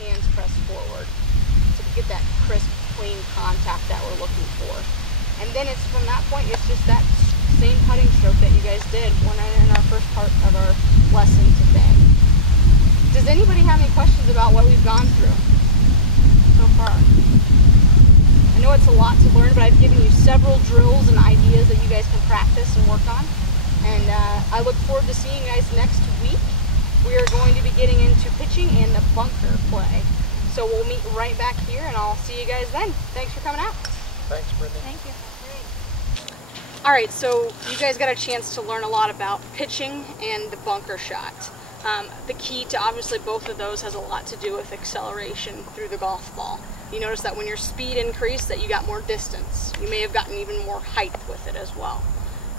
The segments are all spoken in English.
hands pressed forward to get that crisp, clean contact that we're looking for. And then it's from that point, it's just that same putting stroke that you guys did in our first part of our lesson today. Does anybody have any questions about what we've gone through so far? I know it's a lot to learn, but I've given you several drills and ideas that you guys can practice and work on. And I look forward to seeing you guys next week. We are going to be getting into pitching and the bunker play. So we'll meet right back here, and I'll see you guys then. Thanks for coming out. Thanks, Brittany. Thank you. All right, so you guys got a chance to learn a lot about pitching and the bunker shot. The key to obviously both of those has a lot to do with acceleration through the golf ball. You notice that when your speed increased, that you got more distance. You may have gotten even more height with it as well.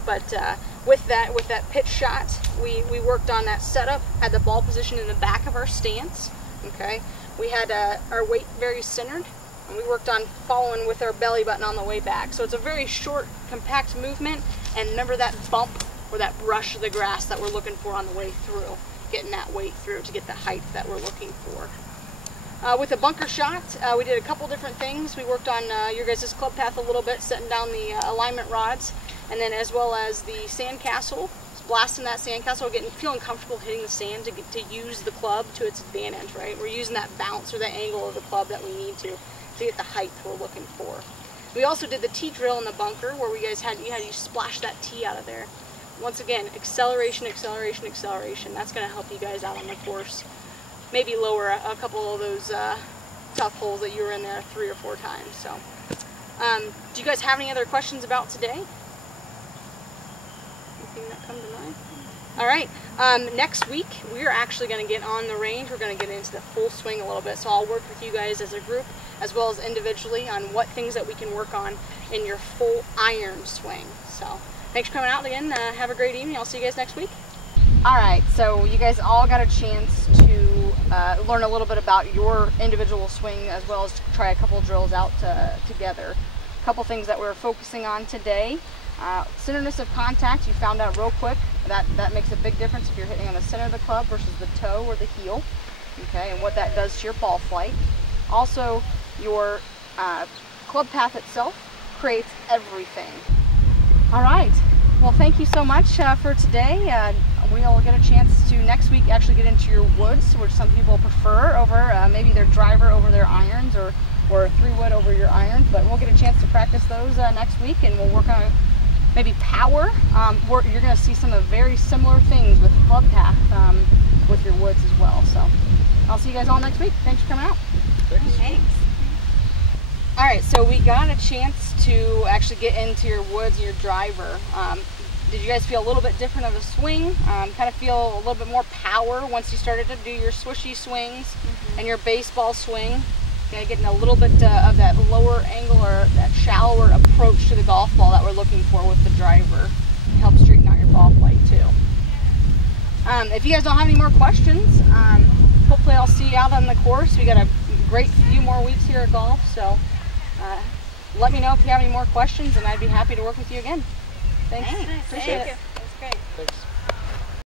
But with that pitch shot, we worked on that setup, had the ball position in the back of our stance. Okay, we had our weight very centered, and we worked on following with our belly button on the way back. So it's a very short, compact movement, and remember that bump or that brush of the grass that we're looking for on the way through, getting that weight through to get the height that we're looking for. With a bunker shot, we did a couple different things. We worked on your guys' club path a little bit, setting down the alignment rods, and then as well as the sandcastle, blasting that sandcastle, feeling comfortable hitting the sand to use the club to its advantage, right? We're using that bounce or that angle of the club that we need to get the height we're looking for. We also did the tee drill in the bunker where you splash that tee out of there. Once again, acceleration, acceleration, acceleration. That's going to help you guys out on the course. Maybe lower a couple of those tough holes that you were in there 3 or 4 times. So, do you guys have any other questions about today? Anything that come to mind? All right. Next week we are actually going to get on the range. We're going to get into the full swing a little bit. So I'll work with you guys as a group as well as individually on what things that we can work on in your full iron swing. So thanks for coming out again. Have a great evening. I'll see you guys next week. All right, so you guys all got a chance to learn a little bit about your individual swing as well as try a couple drills out together. A couple things that we're focusing on today. Centerness of contact, you found out real quick. That makes a big difference if you're hitting on the center of the club versus the toe or the heel. Okay, and what that does to your ball flight. Also, your club path itself creates everything. All right. Well, thank you so much for today. We'll get a chance to next week actually get into your woods, which some people prefer over maybe their driver over their irons or 3-wood over your irons. But we'll get a chance to practice those next week, and we'll work on maybe power. You're going to see some of very similar things with club path with your woods as well. So I'll see you guys all next week. Thanks for coming out. Thanks. All right, so we got a chance to actually get into your woods and your driver. Did you guys feel a little bit different of a swing? Kind of feel a little bit more power once you started to do your swishy swings and your baseball swing? Kind of getting a little bit of that lower angle or that shallower approach to the golf ball that we're looking for with the driver. Help straighten out your ball flight too. If you guys don't have any more questions, hopefully I'll see you out on the course. We got a great few more weeks here at golf, so let me know if you have any more questions, and I'd be happy to work with you again. Thanks. Thanks. Appreciate it. That's great. Thanks.